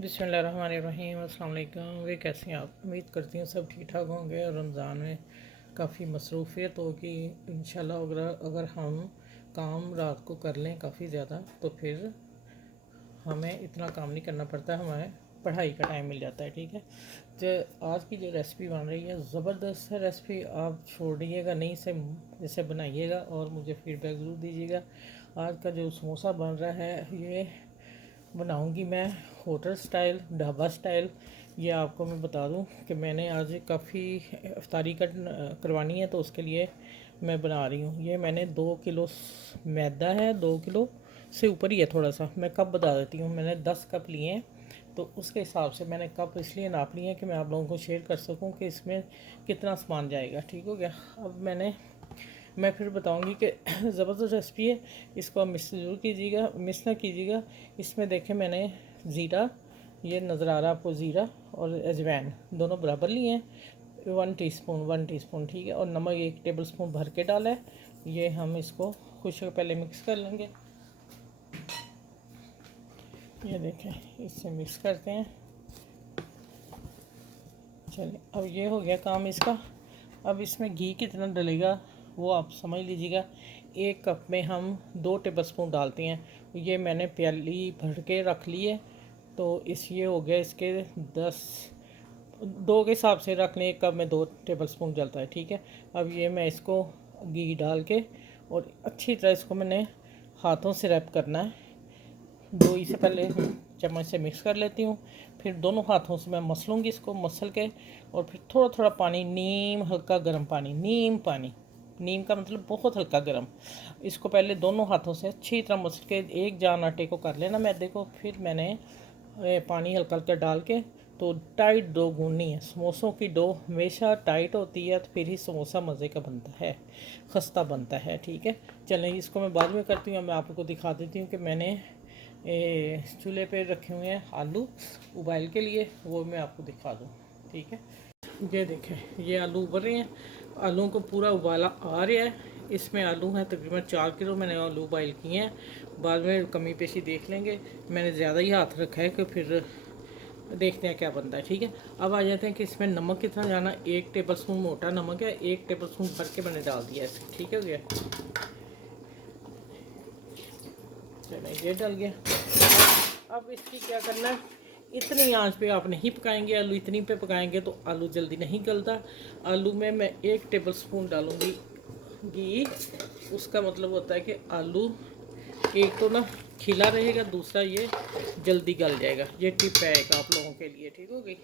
बिस्मिल्लाहिर्रहमानिर्रहीम। अस्सलाम वालेकुम। वे कैसे हैं आप? उम्मीद करती हूँ सब ठीक ठाक होंगे और रमज़ान में काफ़ी मसरूफ़ियत होगी इंशाल्लाह। अगर हम काम रात को कर लें काफ़ी ज़्यादा तो फिर हमें इतना काम नहीं करना पड़ता, हमें पढ़ाई का टाइम मिल जाता है। ठीक है, जो आज की जो रेसिपी बन रही है ज़बरदस्त है रेसिपी, आप छोड़िएगा नहीं, इसे बनाइएगा और मुझे फ़ीडबैक ज़रूर दीजिएगा। आज का जो समोसा बन रहा है ये बनाऊंगी मैं होटल स्टाइल, ढाबा स्टाइल। ये आपको मैं बता दूं कि मैंने आज काफ़ी इफ्तारी करवानी है तो उसके लिए मैं बना रही हूँ। ये मैंने 2 किलो मैदा है, 2 किलो से ऊपर ही है थोड़ा सा। मैं कप बता देती हूँ, मैंने 10 कप लिए हैं तो उसके हिसाब से मैंने कप इसलिए नाप लिए हैं कि मैं आप लोगों को शेयर कर सकूं कि इसमें कितना सामान जाएगा। ठीक हो गया। अब मैं फिर बताऊंगी कि ज़बरदस्त रेसिपी है, इसको आप मिस ज़रूर कीजिएगा, मिस ना कीजिएगा। इसमें देखें मैंने ज़ीरा, ये नज़र आ रहा है आपको, ज़ीरा और अजवाइन दोनों बराबर लिए हैं। 1 टीस्पून ठीक है। और नमक 1 टेबल स्पून भर के डाला है। ये हम इसको खुश होकर पहले मिक्स कर लेंगे। ये देखें, इससे मिक्स करते हैं। चलिए, अब ये हो गया काम इसका। अब इसमें घी कितना डलेगा वो आप समझ लीजिएगा। 1 कप में हम 2 टेबल स्पून डालते हैं। ये मैंने प्याली भर के रख ली है तो ये हो गया इसके 10, 2 के हिसाब से रख लें। 1 कप में 2 टेबल स्पून डलता है। ठीक है। अब ये मैं इसको घी डाल के और अच्छी तरह इसको मैंने हाथों से रैप करना है। दो से पहले चम्मच से मिक्स कर लेती हूँ, फिर दोनों हाथों से मैं मसलूँगी इसको, मसल के और फिर थोड़ा थोड़ा पानी, नीम हल्का गर्म पानी, नीम पानी, नीम का मतलब बहुत हल्का गर्म। इसको पहले दोनों हाथों से अच्छी तरह मसल के एक जान आटे को कर लेना मैदे को। फिर मैंने पानी हल्का हल्का डाल के तो टाइट डो गूंदनी है। समोसों की डो हमेशा टाइट होती है तो फिर ही समोसा मज़े का बनता है, खस्ता बनता है। ठीक है, चलें इसको मैं बाद में करती हूँ। मैं आपको दिखा देती हूँ कि मैंने चूल्हे पे रखे हुए हैं आलू उबाल के लिए, वो मैं आपको दिखा दूँ। ठीक है, ये देखें, ये आलू उबल रहे हैं। आलूओं को पूरा उबाला आ रहा है। इसमें आलू हैं तकरीबन 4 किलो मैंने आलू उबाइल किए हैं। बाद में कमी पेशी देख लेंगे, मैंने ज़्यादा ही हाथ रखा है कि फिर देखते हैं क्या बनता है। ठीक है, अब आ जाते हैं कि इसमें नमक कितना जाना। 1 टेबल स्पून मोटा नमक है, 1 टेबल स्पून भर के मैंने डाल दिया इसमें। ठीक है गया, चलिए ये डल गया। अब इसकी क्या करना है, इतनी आंच पे आप नहीं पकाएंगे आलू, इतनी पे पकाएंगे तो आलू जल्दी नहीं गलता। आलू में मैं 1 टेबल स्पून डालूँगी घी। उसका मतलब होता है कि आलू एक तो ना खिला रहेगा, दूसरा ये जल्दी गल जाएगा। ये टिप है एक आप लोगों के लिए। ठीक होगी।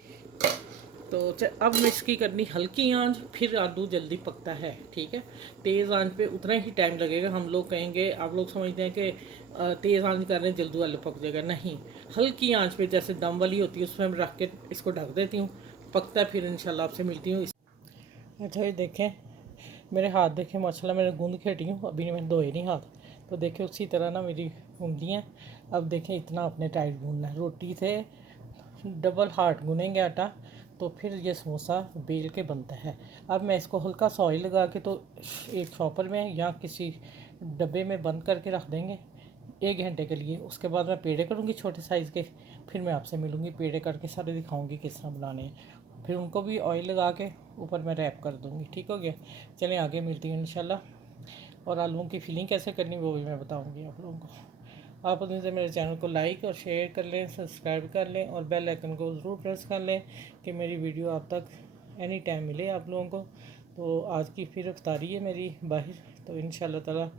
तो अब मैं इसकी करनी हल्की आंच, फिर आलू जल्दी पकता है। ठीक है, तेज़ आंच पे उतना ही टाइम लगेगा। हम लोग कहेंगे, आप लोग समझते हैं कि तेज़ आंच कर रहे हैं जल्दी आलू पक जाएगा, नहीं। हल्की आंच पे जैसे दम वाली होती है उसमें रख के इसको ढक देती हूँ, पकता है, फिर इंशाल्लाह आपसे मिलती हूँ। अच्छा, ये देखें मेरे हाथ, देखें माशाल्लाह मैंने गूंद के हटी हूँ, अभी मैंने धोए नहीं हाथ। तो देखें उसी तरह ना मेरी उंगलियाँ। अब देखें इतना अपने टाइट गूंदना है, रोटी से डबल हार्ट गूनेंगे आटा तो फिर ये समोसा बेल के बनता है। अब मैं इसको हल्का सा ऑयल लगा के तो एक शॉपर में या किसी डब्बे में बंद करके रख देंगे 1 घंटे के लिए। उसके बाद मैं पेड़े करूँगी छोटे साइज़ के, फिर मैं आपसे मिलूँगी, पेड़े करके सारे दिखाऊँगी किस तरह बनाने हैं। फिर उनको भी ऑयल लगा के ऊपर मैं रैप कर दूँगी। ठीक हो गया, चलें आगे मिलती हूँ इंशाल्लाह। और आलूओं की फिलिंग कैसे करनी वो भी मैं बताऊँगी आप लोगों को। आप अपने से मेरे चैनल को लाइक और शेयर कर लें, सब्सक्राइब कर लें और बेल आइकन को ज़रूर प्रेस कर लें कि मेरी वीडियो आप तक एनी टाइम मिले आप लोगों को। तो आज की फिर इफ्तारी है मेरी बाहर, तो इंशाल्लाह ताला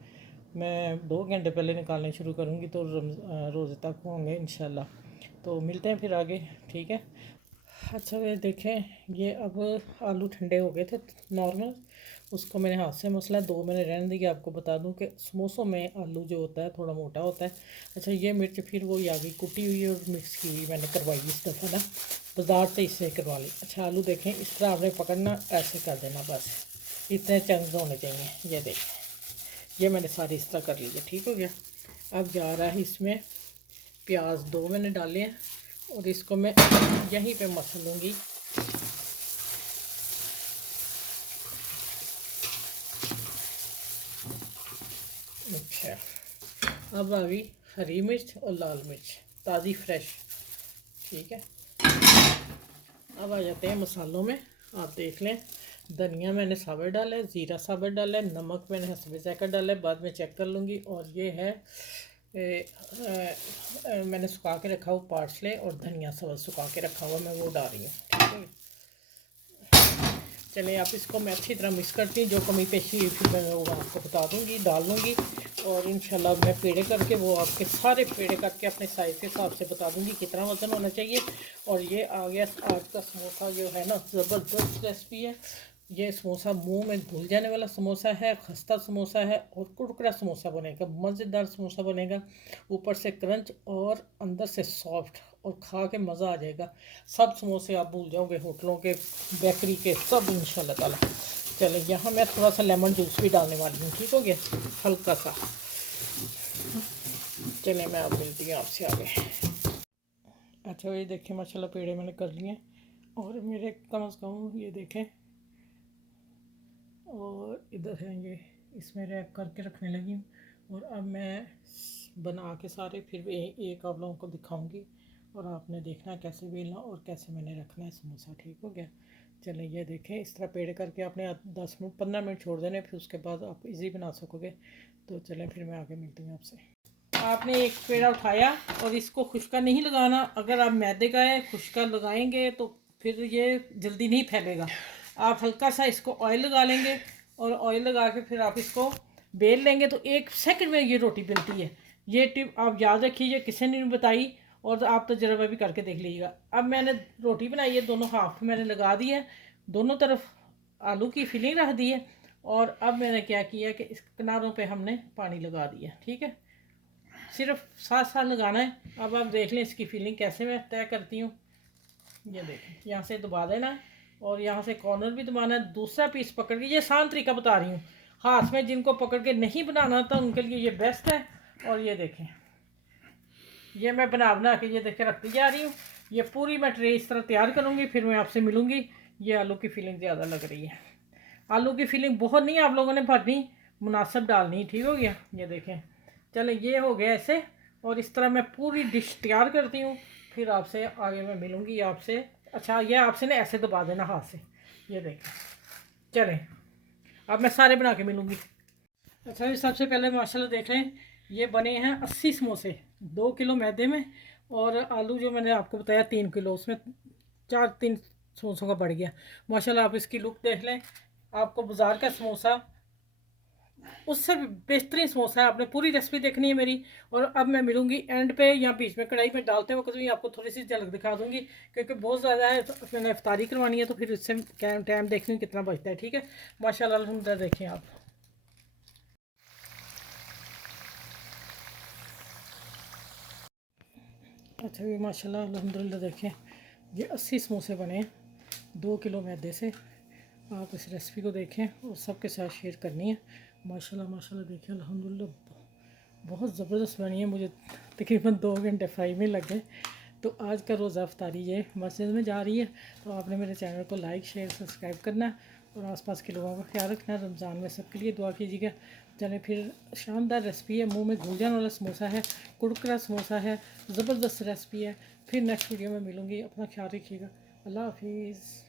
मैं 2 घंटे पहले निकालने शुरू करूँगी तो रोज़े तक होंगे इंशाल्लाह। तो मिलते हैं फिर आगे। ठीक है। अच्छा, ये देखें, ये अब आलू ठंडे हो गए थे नॉर्मल, उसको मैंने हाथ से मसला, 2 मैंने रहने दी। आपको बता दूं कि समोसों में आलू जो होता है थोड़ा मोटा होता है। अच्छा, ये मिर्च फिर वो आ गई कुटी हुई और मिक्स की हुई मैंने करवाई इस दफ़ा ना, बाज़ार से इससे करवा ली। अच्छा, आलू देखें इस तरह आपने पकड़ना, ऐसे कर देना, बस इतने चंक्स होने चाहिए। ये देखें, ये मैंने सारी इस तरह कर ली है। ठीक हो गया। अब जा रहा है इसमें प्याज, 2 मैंने डाले हैं और इसको मैं यहीं पे मसल लूँगी। अच्छा, अब आ गई हरी मिर्च और लाल मिर्च ताज़ी फ्रेश। ठीक है। अब आ जाते हैं मसालों में। आप देख लें, धनिया मैंने साबुत डाला है, ज़ीरा साबुत डाला है, नमक मैंने हस्बे ज़ायक़ा डाला है, बाद में चेक कर लूँगी। और ये है मैंने सुखा के रखा हुआ पार्सले और धनिया साबुत सुखा के रखा हुआ, मैं वो डाल रही हूँ। ठीक है, चलिए आप इसको मैं अच्छी तरह मिक्स करती हूँ। जो कमी पेशी फिर मैं वो आपको बता दूँगी, डाल लूँगी। और इंशाल्लाह मैं पेड़े करके वो आपके सारे पेड़े करके अपने साइज़ के हिसाब से बता दूँगी कितना वज़न होना चाहिए। और ये आ गया आज का समोसा, जो है ना ज़बरदस्त रेसिपी है। ये समोसा मुंह में घुल जाने वाला समोसा है, खस्ता समोसा है और कुरकुरा समोसा बनेगा, मज़ेदार समोसा बनेगा। ऊपर से क्रंच और अंदर से सॉफ्ट, और खा के मज़ा आ जाएगा। सब समोसे आप भूल जाओगे होटलों के, बेकरी के, सब इंशाल्लाह ताला। चलिए यहाँ मैं थोड़ा सा लेमन जूस भी डालने वाली हूँ, ठीक हो गया, हल्का सा। चलिए मैं अब मिलती हूँ आपसे आगे। अच्छा ये देखें माशाल्लाह पेड़े मैंने कर लिए और मेरे कम से कम ये देखें, और इधर है ये, इसमें रैप करके रखने लगी हूँ। और अब मैं बना के सारे फिर एक आप लोगों को दिखाऊंगी, और आपने देखना कैसे बेलना और कैसे मैंने रखना है समोसा। ठीक हो गया। चलिए ये देखें, इस तरह पेड़ करके आपने 10 मिनट 15 मिनट छोड़ देने, फिर उसके बाद आप इजी बना सकोगे। तो चलें फिर मैं आगे मिलती हूँ आपसे। आपने एक पेड़ा उठाया और इसको खुशका नहीं लगाना। अगर आप मैदे का है खुशका लगाएंगे तो फिर ये जल्दी नहीं फैलेगा। आप हल्का सा इसको ऑयल लगा लेंगे, और ऑयल लगा के फिर आप इसको बेल लेंगे तो 1 सेकंड में ये रोटी बनती है। ये टिप आप याद रखिए, किसी ने नहीं बताई, और आप तजर्बा भी करके देख लीजिएगा। अब मैंने रोटी बनाई है, दोनों हाफ मैंने लगा दी है, दोनों तरफ आलू की फिलिंग रख दी है। और अब मैंने क्या किया कि इस किनारों पे हमने पानी लगा दिया। ठीक है, सिर्फ साथ साथ लगाना है। अब आप देख लें इसकी फीलिंग कैसे मैं तय करती हूँ। ये देखें, यहाँ से दबा देना है और यहाँ से कॉर्नर भी दबाना है। दूसरा पीस पकड़ के, ये आसान तरीका बता रही हूँ, हाथ में जिनको पकड़ के नहीं बनाना था उनके लिए ये बेस्ट है। और ये देखें, ये मैं बना के ये देखें रखती जा रही हूँ। ये पूरी मैं ट्रे इस तरह तैयार करूँगी, फिर मैं आपसे मिलूँगी। ये आलू की फीलिंग ज़्यादा लग रही है, आलू की फीलिंग बहुत नहीं आप लोगों ने भरनी, मुनासिब डालनी। ठीक हो गया, ये देखें। चले ये हो गया ऐसे, और इस तरह मैं पूरी डिश तैयार करती हूँ, फिर आपसे आगे मैं मिलूँगी आपसे। अच्छा ये आपसे ना ऐसे दबा देना हाथ से, ये देखें। चलें अब मैं सारे बना के मिलूँगी। अच्छा जी, सबसे पहले माशाल्लाह देख लें, ये बने हैं 80 समोसे 2 किलो मैदे में। और आलू जो मैंने आपको बताया 3 किलो, उसमें 3 समोसों का बढ़ गया। माशाल्लाह आप इसकी लुक देख लें, आपको बाज़ार का समोसा उससे बेहतरीन समोसा है। आपने पूरी रेसिपी देखनी है मेरी। और अब मैं मिलूंगी एंड पे, या बीच में कढ़ाई में डालते वक्त भी आपको थोड़ी सी झलक दिखा दूंगी, क्योंकि बहुत ज़्यादा है तो मैंने इफ्तारी करवानी है, तो फिर इससे टाइम देखनी कितना बचता है। ठीक है, माशाल्लाह अल्हम्दुलिल्लाह। देखें आप, अच्छा भी माशाल्लाह अल्हम्दुलिल्लाह। देखें ये 80 समोसे बने 2 किलो मैदे से। आप इस रेसिपी को देखें और सबके साथ शेयर करनी है। माशाल्लाह माशाल्लाह देखें अल्हम्दुलिल्लाह बहुत ज़बरदस्त बनी है। मुझे तकरीबन 2 घंटे फ्राई में लग गए। तो आज का रोज़ा अफ्तारी ये मस्जिद में जा रही है, तो आपने मेरे चैनल को लाइक शेयर सब्सक्राइब करना और आसपास के लोगों का ख्याल रखना। रमज़ान में सबके लिए दुआ कीजिएगा। चलें फिर, शानदार रेसिपी है, मुंह में घुल जाने वाला समोसा है, कुरकुरा समोसा है, ज़बरदस्त रेसिपी है। फिर नेक्स्ट वीडियो में मिलूँगी, अपना ख्याल रखिएगा। अल्लाह हाफिज़।